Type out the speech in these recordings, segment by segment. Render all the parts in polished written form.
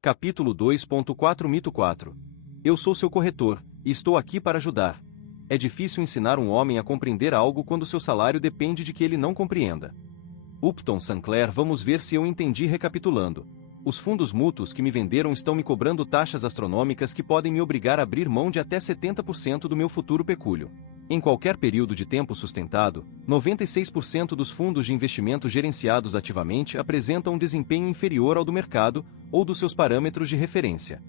Capítulo 2.4 Mito 4. Eu sou seu corretor, e estou aqui para ajudar. É difícil ensinar um homem a compreender algo quando seu salário depende de que ele não compreenda. Upton Sinclair. Vamos ver se eu entendi recapitulando. Os fundos mútuos que me venderam estão me cobrando taxas astronômicas que podem me obrigar a abrir mão de até 70% do meu futuro pecúlio. Em qualquer período de tempo sustentado, 96% dos fundos de investimento gerenciados ativamente apresentam um desempenho inferior ao do mercado ou dos seus parâmetros de referência.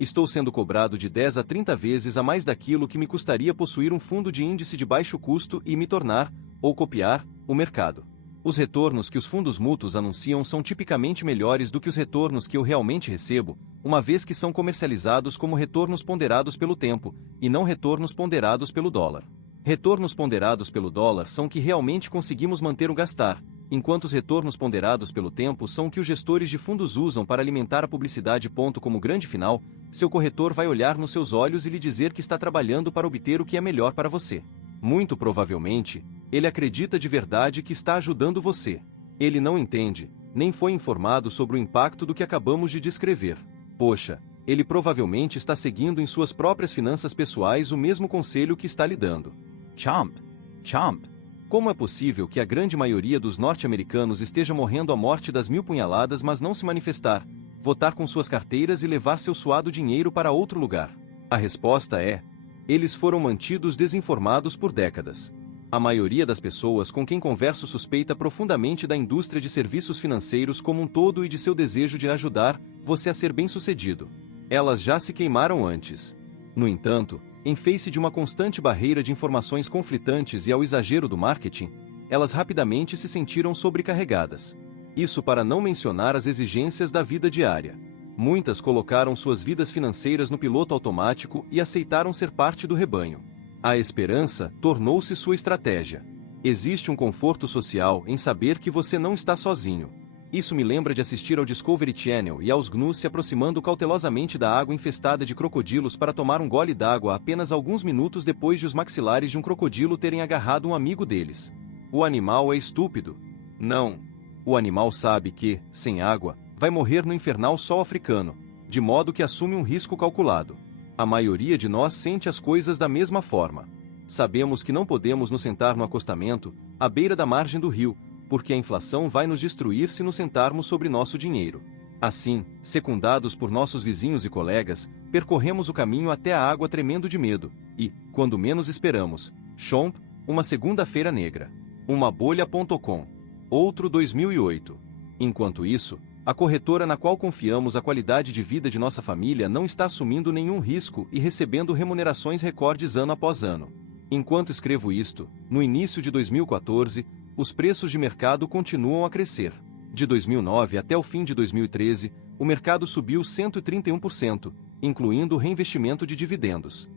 Estou sendo cobrado de 10 a 30 vezes a mais daquilo que me custaria possuir um fundo de índice de baixo custo e me tornar, ou copiar, o mercado. Os retornos que os fundos mútuos anunciam são tipicamente melhores do que os retornos que eu realmente recebo, uma vez que são comercializados como retornos ponderados pelo tempo, e não retornos ponderados pelo dólar. Retornos ponderados pelo dólar são o que realmente conseguimos manter ou gastar, enquanto os retornos ponderados pelo tempo são o que os gestores de fundos usam para alimentar a publicidade. Como grande final, seu corretor vai olhar nos seus olhos e lhe dizer que está trabalhando para obter o que é melhor para você. Muito provavelmente, ele acredita de verdade que está ajudando você. Ele não entende, nem foi informado sobre o impacto do que acabamos de descrever. Poxa, ele provavelmente está seguindo em suas próprias finanças pessoais o mesmo conselho que está lhe dando. Chomp! Chomp! Como é possível que a grande maioria dos norte-americanos esteja morrendo a morte das 1000 punhaladas mas não se manifestar, votar com suas carteiras e levar seu suado dinheiro para outro lugar? A resposta é: eles foram mantidos desinformados por décadas. A maioria das pessoas com quem converso suspeita profundamente da indústria de serviços financeiros como um todo e de seu desejo de ajudar você a ser bem-sucedido. Elas já se queimaram antes. No entanto, em face de uma constante barreira de informações conflitantes e ao exagero do marketing, elas rapidamente se sentiram sobrecarregadas. Isso para não mencionar as exigências da vida diária. Muitas colocaram suas vidas financeiras no piloto automático e aceitaram ser parte do rebanho. A esperança tornou-se sua estratégia. Existe um conforto social em saber que você não está sozinho. Isso me lembra de assistir ao Discovery Channel e aos gnus se aproximando cautelosamente da água infestada de crocodilos para tomar um gole d'água apenas alguns minutos depois de os maxilares de um crocodilo terem agarrado um amigo deles. O animal é estúpido? Não. O animal sabe que, sem água, vai morrer no infernal sol africano, de modo que assume um risco calculado. A maioria de nós sente as coisas da mesma forma. Sabemos que não podemos nos sentar no acostamento, à beira da margem do rio, porque a inflação vai nos destruir se nos sentarmos sobre nosso dinheiro. Assim, secundados por nossos vizinhos e colegas, percorremos o caminho até a água tremendo de medo, e, quando menos esperamos, chomp, uma segunda-feira negra. Uma bolha.com. Outro 2008. Enquanto isso, a corretora na qual confiamos a qualidade de vida de nossa família não está assumindo nenhum risco e recebendo remunerações recordes ano após ano. Enquanto escrevo isto, no início de 2014, os preços de mercado continuam a crescer. De 2009 até o fim de 2013, o mercado subiu 131%, incluindo o reinvestimento de dividendos.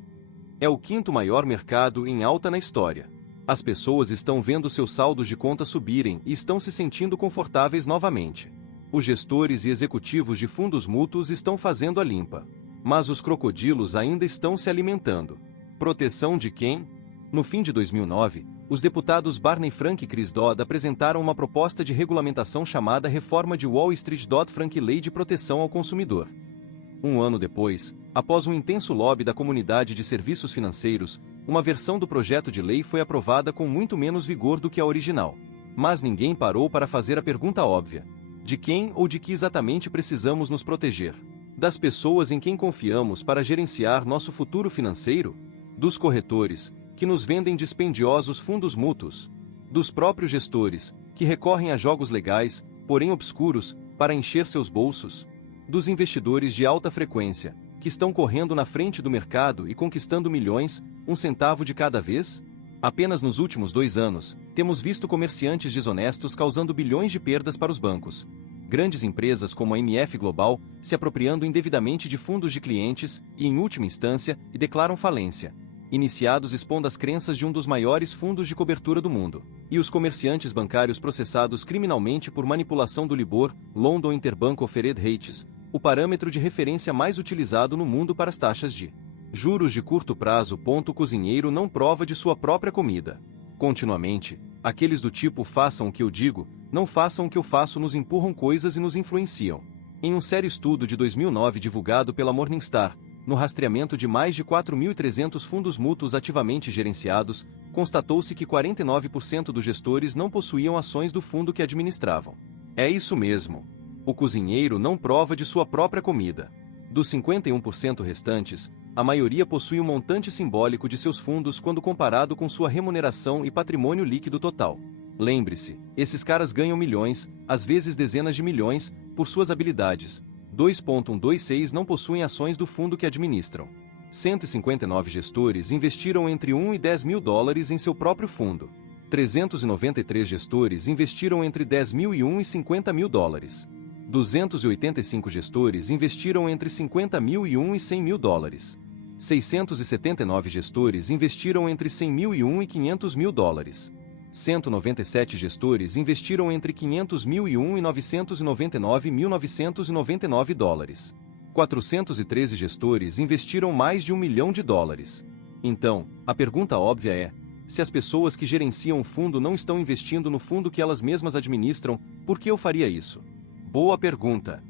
É o quinto maior mercado em alta na história. As pessoas estão vendo seus saldos de conta subirem e estão se sentindo confortáveis novamente. Os gestores e executivos de fundos mútuos estão fazendo a limpa. Mas os crocodilos ainda estão se alimentando. Proteção de quem? No fim de 2009, os deputados Barney Frank e Chris Dodd apresentaram uma proposta de regulamentação chamada Reforma de Wall Street Dodd-Frank Lei de Proteção ao Consumidor. Um ano depois, após um intenso lobby da comunidade de serviços financeiros, uma versão do projeto de lei foi aprovada com muito menos vigor do que a original. Mas ninguém parou para fazer a pergunta óbvia: de quem ou de que exatamente precisamos nos proteger? Das pessoas em quem confiamos para gerenciar nosso futuro financeiro? Dos corretores, que nos vendem dispendiosos fundos mútuos? Dos próprios gestores, que recorrem a jogos legais, porém obscuros, para encher seus bolsos? Dos investidores de alta frequência, que estão correndo na frente do mercado e conquistando milhões, um centavo de cada vez? Apenas nos últimos 2 anos, temos visto comerciantes desonestos causando bilhões de perdas para os bancos. Grandes empresas como a MF Global se apropriando indevidamente de fundos de clientes e, em última instância, declaram falência. Iniciados expondo as crenças de um dos maiores fundos de cobertura do mundo. E os comerciantes bancários processados criminalmente por manipulação do LIBOR, London Interbank Offered Rates, o parâmetro de referência mais utilizado no mundo para as taxas de juros de curto prazo. O cozinheiro não prova de sua própria comida. Continuamente, aqueles do tipo façam o que eu digo, não façam o que eu faço nos empurram coisas e nos influenciam. Em um sério estudo de 2009 divulgado pela Morningstar, no rastreamento de mais de 4.300 fundos mútuos ativamente gerenciados, constatou-se que 49% dos gestores não possuíam ações do fundo que administravam. É isso mesmo. O cozinheiro não prova de sua própria comida. Dos 51% restantes, a maioria possui um montante simbólico de seus fundos quando comparado com sua remuneração e patrimônio líquido total. Lembre-se, esses caras ganham milhões, às vezes dezenas de milhões, por suas habilidades. 2.126 não possuem ações do fundo que administram. 159 gestores investiram entre 1 e 10 mil dólares em seu próprio fundo. 393 gestores investiram entre 10 mil e 1 e 50 mil dólares. 285 gestores investiram entre 50 mil e 1 e 100 mil dólares. 679 gestores investiram entre 100 mil e 1 e 500 mil dólares. 197 gestores investiram entre 500 mil e 1 e 999.999 dólares. 413 gestores investiram mais de $1 milhão. Então, a pergunta óbvia é: se as pessoas que gerenciam o fundo não estão investindo no fundo que elas mesmas administram, por que eu faria isso? Boa pergunta.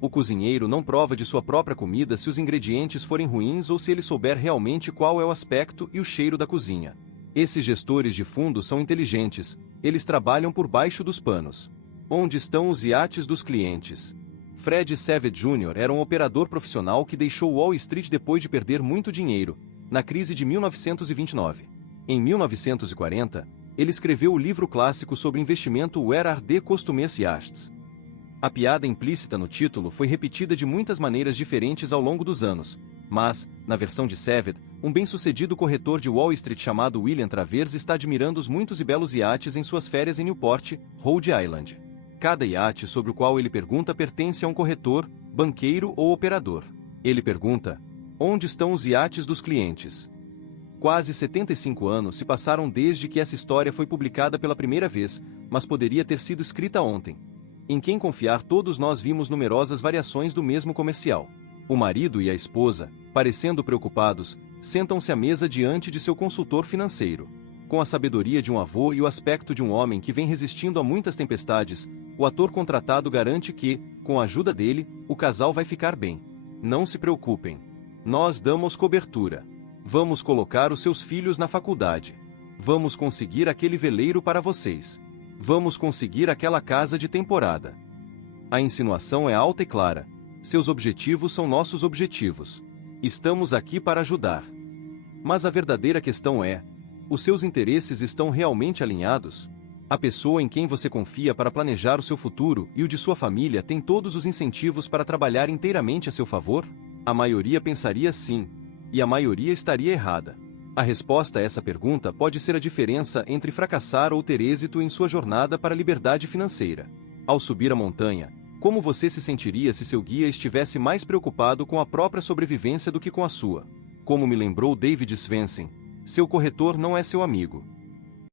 O cozinheiro não prova de sua própria comida se os ingredientes forem ruins ou se ele souber realmente qual é o aspecto e o cheiro da cozinha. Esses gestores de fundo são inteligentes, eles trabalham por baixo dos panos. Onde estão os iates dos clientes? Fred Savage Jr. era um operador profissional que deixou Wall Street depois de perder muito dinheiro, na crise de 1929. Em 1940, ele escreveu o livro clássico sobre investimento Where Are the Customers Yachts? A piada implícita no título foi repetida de muitas maneiras diferentes ao longo dos anos, mas, na versão de Savage, um bem-sucedido corretor de Wall Street chamado William Travers está admirando os muitos e belos iates em suas férias em Newport, Rhode Island. Cada iate sobre o qual ele pergunta pertence a um corretor, banqueiro ou operador. Ele pergunta: onde estão os iates dos clientes? Quase 75 anos se passaram desde que essa história foi publicada pela primeira vez, mas poderia ter sido escrita ontem. Em quem confiar todos nós vimos numerosas variações do mesmo comercial. O marido e a esposa, parecendo preocupados, sentam-se à mesa diante de seu consultor financeiro. Com a sabedoria de um avô e o aspecto de um homem que vem resistindo a muitas tempestades, o ator contratado garante que, com a ajuda dele, o casal vai ficar bem. Não se preocupem. Nós damos cobertura. Vamos colocar os seus filhos na faculdade. Vamos conseguir aquele veleiro para vocês. Vamos conseguir aquela casa de temporada. A insinuação é alta e clara. Seus objetivos são nossos objetivos. Estamos aqui para ajudar. Mas a verdadeira questão é: os seus interesses estão realmente alinhados? A pessoa em quem você confia para planejar o seu futuro e o de sua família tem todos os incentivos para trabalhar inteiramente a seu favor? A maioria pensaria sim, e a maioria estaria errada. A resposta a essa pergunta pode ser a diferença entre fracassar ou ter êxito em sua jornada para a liberdade financeira. Ao subir a montanha, como você se sentiria se seu guia estivesse mais preocupado com a própria sobrevivência do que com a sua? Como me lembrou David Swensen, seu corretor não é seu amigo.